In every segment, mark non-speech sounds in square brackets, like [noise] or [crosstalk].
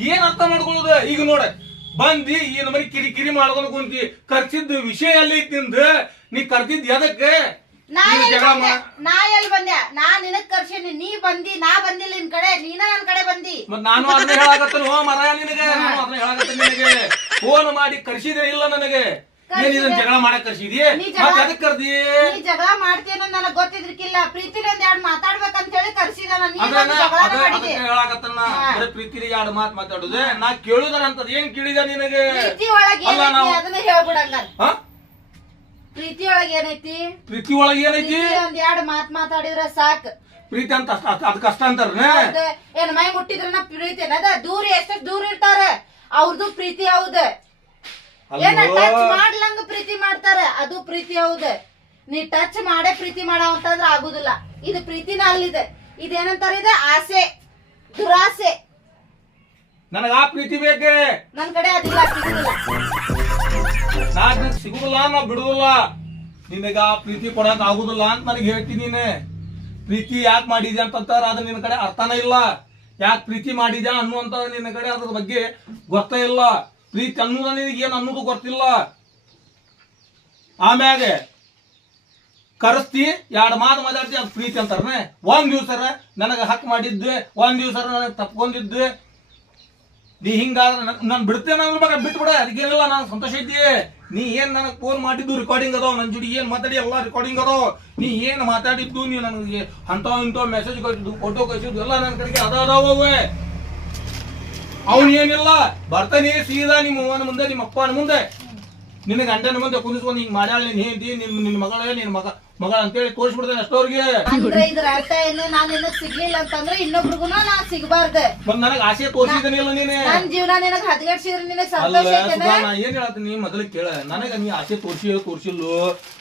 ಏನ್ ಅರ್ಥ ಮಾಡ್ಕೊಳ್ಳೋದು? ಈಗ ನೋಡ. ಬಂದಿ ಈ ನಮ್ಮನೆ ಕಿರಿ ಕಿರಿ ಮಾಡ್ಕೊಂಡು ಕುಂತಿ ಖರ್ಚಿದ್ದ ವಿಷಯ ಅಲ್ಲಿ ತಿಂದ ನೀ ಕರ್ಸಿದ್ ಎದಕ್ಕೆ? ನಾ ನೀನು ಎಲ್ಲಿ ಜಗಳ ಬಂದೆ? ಮಾ- ನಾ ಎಲ್ಲಿ ಬಂದೆ? ನಾ ನಿನಗ್ ಕರ್ಸೀನಿ ನೀ ಬಂದಿ ನಾ ಬಂದಿಲ್ಲ ನಿನ್ ಕಡೆ ನೀನ ನನ್ ಕಡೆ ಬಂದಿ. ಮತ್ ನಾನು ಅದನ್ನ ಹೇಳಾಕತ್ತೇನೆ ಹೋ ಮರ ನಿನಗೆ? ನಾನು ಅದನ್ನ ಹೇಳಾಕತ್ತೇನೆ ನಿನಗೆ? ಫೋನ್ ಮಾಡಿ ಕರ್ಸಿದ್ರೆ ಇಲ್ಲ ನನಗೆ? ಏನ್ ಇದನ್ನ ಜಗಳ ಮಾಡಕ್ ಕರ್ಸಿದಿ ನೀ ಜಗಳ- ಎದಕ್ ಕರ್ದಿ? ನೀ ಜಗಳ ಮಾಡ್ತೀನೋ ನನಗ್ ಗೊತ್ತಿದ್ರಿಕಿಲ್ಲ. ಪ್ರೀತಿಲಿ ಒಂದ್ ಎರಡ್ ಮಾತಾಡ್ಬೇಕಂತ ಹೇಳಿ ಕರ್ಸಿದ ನೀ ನನ್ ಜಗಳನ ಅದ ಮಾಡಿದೆ. ಅದಕ್ಕೆ ಹೇಳಾಕತ್ತನ ಹಾ. ಬರೀ ಪ್ರೀತಿಲಿ ಎರಡು ಮಾತು ಮಾತಾಡುದು. ನಾ ಅಂತದ್ ಏನ್ ಕೇಳಿದ ನಿನಗೆ? ಪ್ರೀತಿ ಒಳಗ್ ಅಲ್ಲ ಏನೈತಿ ನಾವು- ಅದನ್ನ ಹೇಳ್ಬಿಡಂಗಾರ ಹಾ? ಪ್ರೀತಿ ಒಳಗ್ ಏನೈತಿ? ಪ್ರೀತಿ ಒಳಗೆ ಏನೈತಿ? ಪ್ರೀತಿ ಒಂದ್ ಎರಡ್ ಮಾತ್ ಮಾತಾಡಿದ್ರ ಸಾಕ್. ಪ್ರೀತಿ ಅಂತ ಅಷ್ಟ ಅದ್ ಕಷ್ಟ ಅಂತಾರನ? ಹೌದ್. ಏನ್ ಮೈ ಮುಟ್ಟಿದ್ರನ ಪ್ರೀತಿ ಅದ ದೂರ ಎಷ್ಟು ದೂರ ಇರ್ತಾರ. ಅವ್ರದ್ದು ಪ್ರೀತಿ ಹೌದ. ಏನ ಟಚ್ ಮಾಡ್ಲಂಗ ಪ್ರೀತಿ ಮಾಡ್ತಾರ? ಅದು ಪ್ರೀತಿ ಹೌದ. ನೀ ಟಚ್ ಮಾಡೇ ಪ್ರೀತಿ ಮಾಡೋ ಅಂತಂದ್ರ ಆಗುದಿಲ್ಲ. ಇದು ಪ್ರೀತಿನ ಅಲ್ಲಿದೆ. ಇದೇನಂತಾರ ಇದೆ? ಆಸೆ. ದುರಾಸೆ. ನನಗ ಆ ಪ್ರೀತಿ ಬೇಕೆ? ನನ್ ಕಡೆ ಅದಿಲ್ಲ ಸಿಗುದಿಲ್ಲ. ನಾ ನಿನಗ್ ಸಿಗುದಿಲ್ಲ ನಾ ಬಿಡುದಿಲ್ಲ. ನಿನಗ ಆ ಪ್ರೀತಿ ಕೊಡಕ್ ಆಗುದಿಲ್ಲ ಅಂತ ನನಗೆ ಹೇಳ್ತೀನಿ ನೀನೆ. ಪ್ರೀತಿ ಯಾಕೆ ಮಾಡಿದ್ಯಾ ಅಂತಂತಾರ ಅದು ನಿನ್ನ ಕಡೆ ಅರ್ಥನೇ ಇಲ್ಲ. ಯಾಕೆ ಪ್ರೀತಿ ಮಾಡಿದ್ಯಾ ಅನ್ನುವಂತ ನಿನ್ನ ಕಡೆ ಅದ್ರ ಬಗ್ಗೆ ಗೊತ್ತೇ ಇಲ್ಲ. ಪ್ರೀತಿ ಅನ್ನೋದ ನಿನಗೆ ಏನು ಅನ್ನೋದು ಗೊತ್ತಿಲ್ಲ. ಆಮ್ಯಾಗೆ ಕರೆಸ್ತಿ, ಎರಡು ಮಾತು ಮಾತಾಡ್ತಿ ಅದು ಪ್ರೀತಿ ಅಂತಾರೆ ಒಂದ್ ದಿವ್ಸರ ನನಗೆ ಹಕ್ ಮಾಡಿದ್ವಿ ಒಂದ್ ದಿವಸ ನನಗೆ ತಪ್ಕೊಂಡಿದ್ದು ನೀ ಹಿಂಗಾದ್ರೆ ನಾನು ಬಿಡ್ತೇನೆ ನನ್ನ ಮಗ, ಬಿಟ್ಬಿಡ ಅದಕ್ಕೇನಿಲ್ಲ ನಾನು ಸಂತೋಷ ಇದ್ದೀ ನೀ ಏನು ನನಗೆ ಫೋನ್ ಮಾಡಿದ್ದು ರೆಕಾರ್ಡಿಂಗ್ ಅದಾವ ನನ್ನ ಜೋಡಿ ಏನು ಮಾತಾಡಿ, ಎಲ್ಲ ರೆಕಾರ್ಡಿಂಗ್ ಅದಾವ. ನೀ ಏನು ಮಾತಾಡಿದ್ದು, ನೀ ನನಗೆ ಅಂಥವು ಇಂಥವು ಮೆಸೇಜ್ ಕಳಿಸಿದ್ದು ಫೋಟೋ ಕಳಿಸಿದ್ದು, ಎಲ್ಲ ನನ್ನ ಕಡೆಗೆ ಅದ ಅದಾವ ಅವೇ ಅವನ್ ಏನಿಲ್ಲ ಬರ್ತಾನೆ ಸೀದಾ ನಿಮ್ಮ ಅವನ ಮುಂದೆ ನಿಮ್ಮ ಅಪ್ಪನ ಮುಂದೆ. ನಿನ್ನ ಗಂಡನ ಮುಂದೆ ಕುಂದಿಸ್ಕೊಂಡು ಹಿಂಗ್ ಮಾಡ್ಯಾಳ ನೀನ್ ಹೇಂತಿ ನಿನ್ ನಿನ್ ಮಗಳೇ ನಿನ್ ಮಗ ಮಗಳ ಅಂತೇಳಿ ಹೇಳಿ ಅಷ್ಟೋರ್ಗೆ ಅಂದ್ರೆ ಇದ್ರ ಅರ್ಥ ಏನು? ನಾನು ನಿನಗ್ ಸಿಗ್ಲಿಲ್ಲ ಅಂತಂದ್ರೆ ಇನ್ನೊಬ್ರಿಗೂ ನಾ ಸಿಗಬಾರ್ದೆ. ಮತ್ ನನಗೆ ಆಸೆ ತೋರಿಸಿದನಿಲ್ಲ ನೀನೆ ನನ್. ಜೀವನ ನಿನಗ್ ಹದಗೆಡ್ಸಿದ್ರೆ ನಿನಗ್ ಸಂತೋಷ ಸುಧಾ, ನಾ ಏನ್ ಹೇಳ್ತೀನಿ ಮೊದಲು ಕೇಳ. ನನಗ ನೀ ಆಸೆ ತೋರಿಸಿ ತೋರಿಸಿಲ್ಲು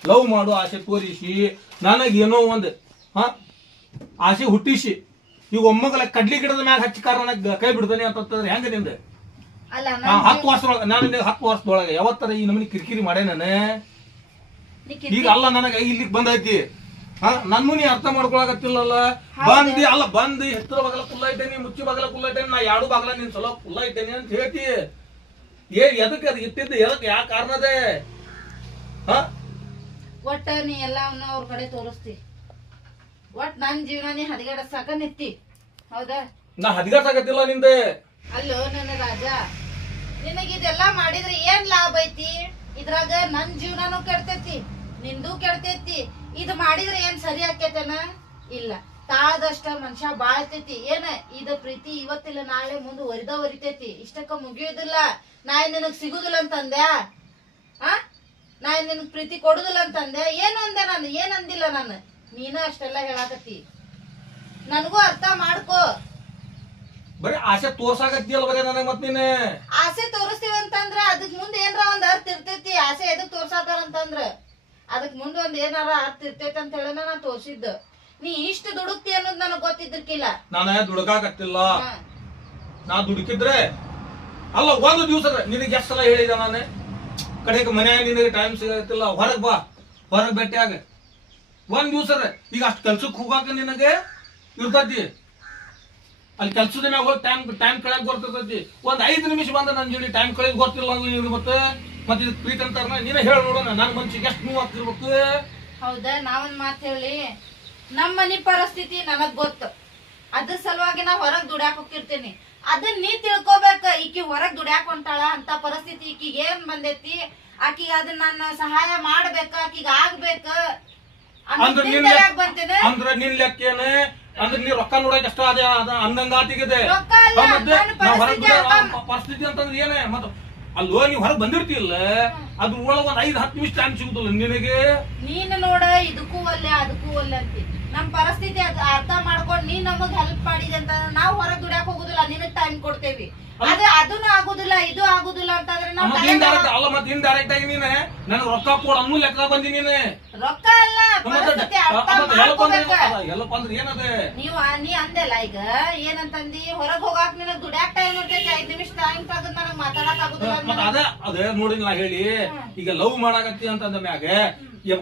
ಲವ್ ಮಾಡು ಆಸೆ ತೋರಿಸಿ ನನಗ ಏನೋ ಒಂದ್ ಹಾ? ಆಸೆ ಹುಟ್ಟಿಸಿ. ಈಗ ಒಮ್ಮಗಲ ಕಡ್ಲಿ ಗಿಡದ ಮ್ಯಾಗ ಹಚ್ಚಿ ಕಾರಣ ಕೈ ಬಿಡ್ತಾನೆ ಅಂತಂದ್ರೆ ಹೆಂಗ ನಿಂದ? ಅಲ್ಲ ನನ್ ಹತ್ತು ವರ್ಷದೊಳಗ ನಾನು ಹತ್ತು ವರ್ಷದೊಳಗೆ. ಯಾವತ್ತರ ಈ ನಮನಿ ಕಿರಿಕಿರಿ ಮಾಡೇ ನಾನು? ಈಗ ಅಲ್ಲ ನನಗ ಇಲ್ಲಿಗೆ ಬಂದೈತಿ. ಹಾ ನನ್ನೂ ನೀ ಅರ್ಥ ಮಾಡ್ಕೊಳಕತ್ತಿಲ್ಲಲ್ಲ? ಬಂದಿ ಅಲ್ಲ ಬಂದಿ ಹೆತ್ತರ ಬಗಲ ಕುಲ್ಲ ಇದ್ದೇನೆ ಮುಚ್ಚಿ ಬಗಲ ಕುಲ್ಲ ಇದ್ದೇನೆ ನಾ ಯಾಡು ಬಗಲ ನಿನ್ ಸಲ ಕುಲ್ಲ ಇದ್ದೇನೆ ಅಂತ ಹೇಳ್ತಿ. ಏ ಎದಕ್ಕೆ ಅದು ಇಟ್ಟಿದ್ದು? ಎದಕ್ಕೆ ಯಾ ಕಾರಣದೇ ಹಾ? ಒಟ್ಟ ನೀ ಎಲ್ಲವನ್ನ ಅವ್ರ ಕಡೆ ತೋರಿಸ್ತಿ. ಒಟ್ ನನ್ ಜೀವನನೇ ಹದಗೆಡಸಾಕ ನಿತ್ತಿ. ಹೌದಾ? ನಾ ಹದಗಾಡ್ಸಾಕತ್ತಿಲ್ಲ ನಿಂದೆ. ಅಲ್ಲೋ ನನ್ನ ರಾಜ ನಿನಗೆ ಇದೆಲ್ಲ ಮಾಡಿದ್ರೆ ಏನ್ ಲಾಭ ಐತಿ? ಇದ್ರಾಗ ನನ್ ಜೀವನನು ಕೆಡ್ತೈತಿ ನಿಂದು ಕೆಡ್ತೈತಿ. ಇದ್ ಮಾಡಿದ್ರೆ ಏನ್ ಸರಿ ಆಕೇತನ? ಇಲ್ಲ. ತಾದಷ್ಟ ಮನುಷ್ಯ ಬಾಳ್ತೈತಿ ಏನ? ಇದ ಪ್ರೀತಿ ಇವತ್ತಿಲ್ಲ ನಾಳೆ ಮುಂದೆ ಒರಿದ ಒರಿತೈತಿ. ಇಷ್ಟಕ್ಕ ಮುಗಿಯೋದಿಲ್ಲ. ನಾ ನಿನಗ್ ಸಿಗುದಿಲ್ಲ ಅಂತಂದ್ಯಾ ಆ? ನಾ ನಿನ್ ನಿನಗ್ ಪ್ರೀತಿ ಕೊಡುದಿಲ್ಲ ಅಂತಂದೆ. ಏನು ಅಂದೆ ನಾನು? ಏನ್ ಅಂದಿಲ್ಲ ನಾನು? ನೀನ ಅಷ್ಟೆಲ್ಲ ಹೇಳಾಕತ್ತಿ. ನನಗೂ ಅರ್ಥ ಮಾಡ್ಕೋ. ಬರೀ ಆಸೆ ತೋರ್ಸಾಕತ್ತಿಯಲ್ಲ ಬರೀ ನನಗೆ ಮತ್ ನೀನೆ? ಆಸೆ ತೋರಿಸ್ತೀವಿ ಅಂತಂದ್ರ ಅದಕ್ ಮುಂದೆ ಏನರ ಒಂದ್ ಅರ್ಥ ಇರ್ತೈತಿ. ಆಸೆ ಎದಕ್ ತೋರ್ಸಾತಾರ ಅಂತಂದ್ರ ಅದಕ್ ಮುಂದೆ ಒಂದ್ ಏನಾರ ಅರ್ಥ ಇರ್ತೈತಿ ಅಂತ ಹೇಳಿ ನಾ ತೋರ್ಸಿದ್ದ. ನೀ ಇಷ್ಟು ದುಡುಕ್ತಿ ಅನ್ನೋದು ನನಗ್ ಗೊತ್ತಿದ್ರಕಿಲ್ಲ ನಾನು ದುಡುಕಾಕತ್ತಿಲ್ಲ. ನಾ ದುಡುಕಿದ್ರೆ? ಅಲ್ಲ ಒಂದು ದಿವಸ ನಿನಗೆ ಎಷ್ಟು ಸಲ ಹೇಳಿದ ನಾನು? ಕಡೆಗೆ ಮನೆಯಾಗ ನಿನಗೆ ಟೈಮ್ ಸಿಗತ್ತಿಲ್ಲ. ಹೊರಗೆ ಬಾ. ಹೊರಗೆ ಭೇಟಿಯಾಗ. ಒಂದ್ ದಿವಸ ಈಗ ಅಷ್ಟು ಕೆಲ್ಸಕ್ಕೆ ಹೋಗಾಕ ನಿನಗೆ ಇರ್ತೈತಿ. ಅಲ್ಲಿ ಕೆಲ್ಸದ ಮ್ಯಾಗ ಹೋಗಿ ಟೈಮ್ ಟೈಮ್ ಕಳೆಯಕ್ ಗೊತ್ತಿರ್ತೈತಿ ಒಂದ್ ಐದು ನಿಮಿಷ ಬಂದ ನನ್ನ ಜೋಡಿ ಟೈಮ್ ಕಳೆಯಕ್ ಗೊತ್ತಿಲ್ಲ ನಿನಗೆ ಮತ್ತೆ ಮತ್ತೆ ಇದು ಪ್ರೀತಿ ಅಂತಾರ ನೀನೇ ಹೇಳ ನೋಡೋಣ ನನ್ನ ಮನ್ಸಿಗೆ ಎಷ್ಟು ನೋವು ಆಗ್ತಿರ್ಬೇಕು. ಹೌದಾ, ನಾವೊಂದ್ ಮಾತು ಹೇಳಿ. ನಮ್ಮ ಮನೆ ಪರಿಸ್ಥಿತಿ ನನಗ್ ಗೊತ್ತು. ಅದ್ರ ಸಲುವಾಗಿ ನಾ ಹೊರಗ್ ದುಡ್ಯಾಕ್ ಹೋಗ್ತಿರ್ತೀನಿ. ಅದನ್ನ ನೀ ತಿಳ್ಕೊಬೇಕ, ಈಕಿ ಹೊರಗ್ ದುಡ್ಯಾಕ್ ಹೊಂಟಾಳ, ಅಂತ ಪರಿಸ್ಥಿತಿ ಈಕಿಗೆ ಏನ್ ಬಂದೈತಿ. ಆಕಿಗೆ ಅದನ್ನ ನಾನು ಸಹಾಯ ಮಾಡ್ಬೇಕ, ಆಕಿಗೆ ಆಗ್ಬೇಕ. ಅಂದ್ರೆ ನಿನ್ ಅಂದ್ರೆ ನಿನ್ ಲೆಕ್ಕೇನೆ? ಅಂದ್ರೆ ನೀ ರೊಕ್ಕ ನೋಡಕ್ ಅಷ್ಟ ಅದೇ ಅದ ಅಂದಂಗ ಮತ್ತೆ ನಾವ್ ಹೊರಗ್ ಪರಿಸ್ಥಿತಿ ಅಂತಂದ್ರೆ ಏನೇ? ಮತ್ತ ಅಲ್ಲೋ ನೀವ್ ಹೊರಗ್ ಬಂದಿರ್ತಿಲ್ಲ ಅದ್ರ ಒಳಗ ಒಂದ್ ಐದ್ ಹತ್ತು ನಿಮಿಷ ಟೈಮ್ ಸಿಗುದಿಲ್ಲ ನಿನಗೆ? ನೀನ್ ನೋಡ ಇದಕ್ಕೂ ಒಲ್ಲೆ ಅದಕ್ಕೂ ಒಲ್ಲೆ ಅಂತಿ. ನಮ್ ಪರಿಸ್ಥಿತಿ ಅದ್ ಅರ್ಥ ಮಾಡ್ಕೊಂಡ್ ನೀನ್ ನಮಗ್ ಹೆಲ್ಪ್ ಮಾಡಿದೆ ಅಂತ ನಾವ್ ಹೊರಗ್ ದುಡ್ಯಾಕ್ ಹೋಗುದಿಲ್ಲ ನಿನಗ್ ಟೈಮ್ ಕೊಡ್ತೇವಿ. ಅದೇ ಅದನ್ನ ಆಗುದಿಲ್ಲ ಇದು ಆಗುದಿಲ್ಲ ಅಂತಂದ್ರೆ ನಾವು ಅಲ್ಲ ಮತ್ತೆ ಇಂಡೈರೆಕ್ಟ್ ಆಗಿ ನೀನೆ. ನನಗ್ ರೊಕ್ಕ ಕೊಡ ಅನ್ನೂ ಲೆಕ್ಕ ಬಂದಿ ನೀನೆ. ರೊಕ್ಕ ಅಲ್ಲ ಪರಿಸ್ಥಿತಿ ಅರ್ಥ ಮಾಡ್ಕೋಬೇಕ. ಹೆಲ್ಪ್ ಅಂದ್ರೆ ಏನದೆ? ನೀವ್ ನೀ ಅಂದೆಲ್ಲ ಈಗ ಏನಂತಂದಿ? ಹೊರಗ್ ಹೋಗಾಕ್ ನಿನಗ್ ದುಡ್ಯಾಕ್ ಟೈಮ್ ಇರ್ತೈತಿ? ಐದ್ ನಿಮಿಷ ಟೈಮ್ ತಗದ್ ನನಗ್ ಮಾತಾಡಕ್ ಆಗುದಿಲ್ಲ ಅಂದ್ ಮತ್ತ ಅದೇ ಅದೇ ನೋಡಿ ಹೇಳಿ. ಈಗ ಲವ್ ಮಾಡಾಕತ್ತಿ ಅಂತಂದ ಮ್ಯಾಗ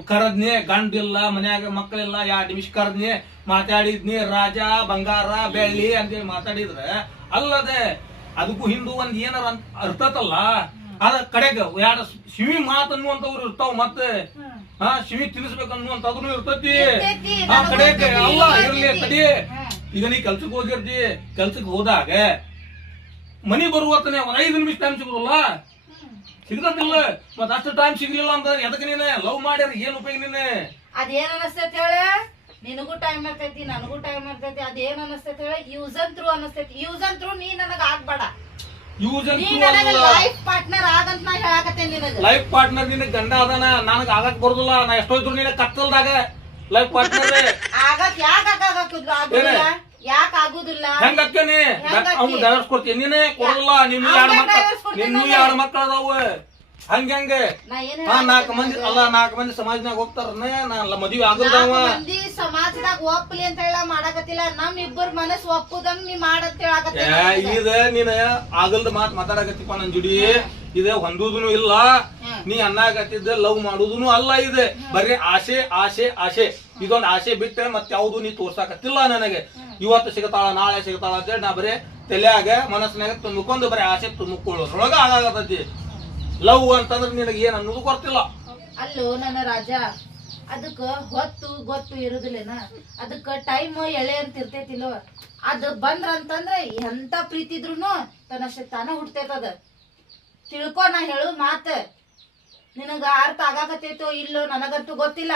ಕರದ್ನಿ ಗಂಡಿಲ್ಲ ಮನ್ಯಾಗ ಮಕ್ಕಳಿಲ್ಲ ಎರಡ್ ನಿಮಿಷ ಕರದ್ನಿ ಮಾತಾಡಿದ್ನಿ ರಾಜ ಬಂಗಾರ ಬೆಳ್ಳಿ ಅಂತೇಳಿ ಮಾತಾಡಿದ್ರ ಅಲ್ಲದೆ ಅದಕ್ಕೂ ಹಿಂದೂ ಒಂದ್ ಏನಾರ ಅರ್ಥತಲ್ಲ ಅದ ಕಡೆಗ ಯಾರ ಸಿವಿ ಮಾತ್ ಅನ್ನುವಂಥವ್ರು ಇರ್ತಾವ ಮತ್ತೆ. ಹಾ ಶಿವಿ ತಿನ್ನಿಸ್ಬೇಕು ಅನ್ನುವಂಥದ್ದು ಇರ್ತೈತಿ. ಇರ್ತೈತಿ, ಆ ಕಡೆ ಅಲ್ಲ ಇರ್ಲಿ ತಡಿ. ಈಗ ನೀ ಕೆಲ್ಸಕ್ಕೆ ಹೋಗಿರ್ತಿ ಕೆಲ್ಸಕ್ಕೆ ಹೋದಾಗ ಮನಿ ಬರುವತ್ತನೆ ಒಂದ್ ಐದು ನಿಮಿಷ ಟೈಮ್ ಸಿಗುದಿಲ್ಲ. ಹ್ಮ್. ಸಿಗ್ತತಿಲ್ಲ ಮತ್ತ ಅಷ್ಟು ಟೈಮ್ ಸಿಗ್ಲಿಲ್ಲ ಅಂತ ಎದಕ್ಕೆ ನೀನೆ? ಲವ್ ಮಾಡ್ಯಾರ ಏನ್ ಉಪಯೋಗ ನೀನೆ? ಅದೇನ್ ಅನಸ್ತೈತಿ ಹೇಳ? ನಿನಗೂ ಟೈಮ್ ಇರ್ತೈತಿ ನನಗೂ ಟೈಮ್ ಇರ್ತೈತಿ ಅದೇನ್ ಅನಸ್ತೈತಿ ಹೇಳ? ಯೂಸ್ ಅಂತ್ರು ಅನಸ್ತೈತಿ. ಯೂಸ್ ಅಂತ್ರು ನೀ ನನಗ ಆಗ್ಬೇಡ. ಯೂಸ್ ನೀ ನನಗ ಲೈಫ್ ಪಾರ್ಟ್ನರ್ ಆಗಂತ ನಾ ಲೈಫ್ ಪಾರ್ಟ್ನರ್ ನಿನ್ ಗಂಡ ಅದಾನ ನನಗೆ ಆಗಕ್ ಬರುದಿಲ್ಲ ನಾ ಎಷ್ಟೋ ಇದ್ರು ನಿನ ಕತ್ತಲ್ದಾಗ ಲೈಫ್ ಪಾರ್ಟ್ನರ್ [laughs] ಆಗಕ್ ಯಾಕ ಯಾಕ ಆಗುದಿಲ್ಲ? ಹೆಂಗ ಅಕ್ಕನಿ ಅವ್ನು? ಡೈವರ್ಸ್ ಕೊಡ್ತೀನಿ. ನೀನೇ ಕೊಡಲ್ಲ ನಿನ್ನ ಎರಡು ಮಕ್ಕಳು ನಿನ್ನೂ ನಾನು? ಎರಡು ಮಕ್ಕಳು ಅದಾವ. ಹಂಗ ಹೆಂಗ. ಹಾ ನಾಲ್ಕು ಮಂದಿ? ಅಲ್ಲ ನಾಲ್ಕು ಮಂದಿ ಸಮಾಜನಾಗ ಹೋಗ್ತಾರನೇ ನಾ. ಮದುವೆ ಆಗಲ್ದವ. ಮಂದಿ ಸಮಾಜದಾಗ ಒಪ್ಪಲಿ ಅಂತ ಹೇಳ ಮಾಡಕತ್ತಿಲ್ಲ. ನಮ್ ಇಬ್ಬರ ಮನಸ್ ಒಪ್ಪುದಂಗ್ ನೀ ಮಾಡಂತ ಏ, ಇದ ನೀನ ಆಗಲ್ದ ಮಾತ್ ಮಾತಾಡಕತ್ತಿಪ್ಪ ನನ್ ಜುಡಿ. ಇದೆ ಹೊಂದುದನು ಇಲ್ಲ. ನೀ ಅನ್ನಾಗತ್ತಿದ್ದ ಲವ್ ಮಾಡುದನು ಅಲ್ಲ ಇದೆ. ಬರೀ ಆಸೆ ಆಸೆ ಆಸೆ. ಇದೊಂದು ಆಸೆ ಬಿಟ್ಟೆ ಮತ್ತೆ ಯಾವ್ದು ನೀ ತೋರ್ಸಾಕತ್ತಿಲ್ಲ ನನಗೆ. ಇವತ್ತು ಸಿಗತಾಳ ನಾಳೆ ಸಿಗತಾಳ ಅಂತೇಳಿ ನಾ ಬರೀ ತಲೆಯಾಗ ಮನಸ್ಸಿನಾಗ ತುಂಬಿಕೊಂಡು ಬರೀ ಆಸೆ ತುಂಬಿಕೊಳ್ಳೋದ್ರೊಳಗ ಆಗಾಗತ್ತೈತಿ ಲವ್ ಅಂತಂದ್ರೆ ನಿನಗೆ ಏನ್ ಅನ್ನೋದು ಗೊತ್ತಿಲ್ಲ. ಅಲ್ಲೋ ನನ್ನ ರಾಜ ಅದಕ್ಕ ಹೊತ್ತು ಗೊತ್ತು ಇರುದಿಲ್ಲೇನ? ಅದಕ್ಕ ಟೈಮ್ ಎಳೆ ಅಂತ ಇರ್ತೈತಿಲ್ಲೋ? ಅದ್ ಬಂದ್ರ ಅಂತಂದ್ರ ಎಂತ ಪ್ರೀತಿ ತನ್ನಷ್ಟೇ ತನ್ನಷ್ಟ ತಾನ ಹುಡ್ತೈತದ ತಿಳ್ಕೊ ನಾ ಹೇಳು ಮಾತ. ನಿನಗ ಅರ್ಥ ಆಗಾಕತ್ತೈತೋ ಇಲ್ಲೋ ನನಗಂತೂ ಗೊತ್ತಿಲ್ಲ.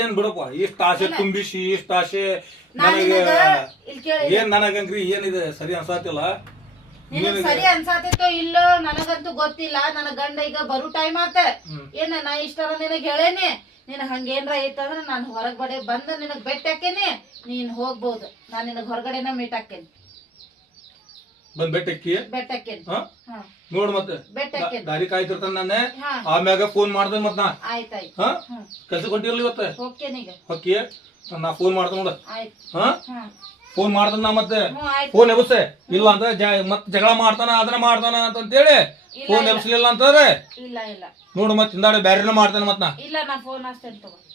ಏನ್ ಬಿಡಪ್ಪ ಇಷ್ಟ ಆಸೆ ತುಂಬಿಸಿ ಇಷ್ಟ ಆಸೆ ನಾನ್ ನನಗೆ ಇಲ್ಲಿ ಕೇಳಿ. ಏನ್ ನನಗಂಗ್ರಿ ಏನಿದೆ ಸರಿ ಅನ್ಸಾತಿಲ್ಲ? ನಿನಗ್ ಸರಿ ಅನ್ಸಾತೈತೋ ಇಲ್ಲೋ ನನಗಂತೂ ಗೊತ್ತಿಲ್ಲ. ನನ್ನ ಗಂಡ ಈಗ ಬರು ಟೈಮ್ ಆತ. ಏನ ನಾ ಇಷ್ಟರ ನಿನಗ್ ಹೇಳೇನಿ. ನಿನ್ ಹಂಗೇನ್ರ ಐತಂದ್ರ ನಾನ್ ಹೊರಗಡೆ ಬಂದು ಬಂದ ನಿನಗ್ ಬೆಟ್ಟ ಹಾಕೇನಿ. ನೀನ್ ಹೋಗ್ಬೋದು. ನಾನ್ ನಿನಗ್ ಹೊರಗಡೆನ ಮೀಟ್ ಹಾಕೇನಿ. ಬಂದ್ ಬೆಟ್ಟಕ್ಕಿ? ಬೆಟ್ಟ ಹಾಕೇನಿ ಹಾ? ಹಾ. ನೋಡ್ ಮತ್ತೆ. ಬೆಟ್ಟ ದಾರಿ ಕಾಯ್ತಿರ್ತಾನ ನಾನೇ. ಹಾ. ಆಮ್ಯಾಗ ಫೋನ್ ಮಾಡ್ದೆ ಮತ್ ನಾ. ಆಯ್ತಾಯ್ತು. ಹಾ? ಹ್ಮ್ ಕೆಲ್ಸಕ್ಕೆ ಹೊಂಟಿರ್ಲಿ ಇವತ್ತ? ಹೋಗ್ತೇನೀಗ ಹೊಕ್ಕಿ ನಾ ಫೋನ್ ಮಾಡ್ದೆ ನೋಡ. ಆಯ್ತು. ಹಾ? ಫೋನ್ ಮಾಡ್ತಾನ ನಾ ಮತ್ತೆ. ಹ್ಮ್ ಆಯ್ತು. ಫೋನ್ ಎಬ್ಸೆ ಇಲ್ಲ ಅಂತ ಜ- ಮತ್ ಜಗಳ ಮಾಡ್ತಾನ ಅದನ್ನ ಮಾಡ್ತಾನ ಅಂತಂತೇಳಿ ಇಲ್ಲ, ಫೋನ್ ಇಲ್ಲ. ಎಬ್ಸ್ಲಿಲ್ಲ ಅಂತಂದ್ರೆ ಇಲ್ಲ ಇಲ್ಲ. ನೋಡು ಮತ್ ಹಿಂದಾಡಿ ಬ್ಯಾರೆನ ಮಾಡ್ತಾನೆ ಮತ್ ನಾ. ಇಲ್ಲ ನಾ ಫೋನ್ ಹಚ್ತೇನೆ ತಗೋ.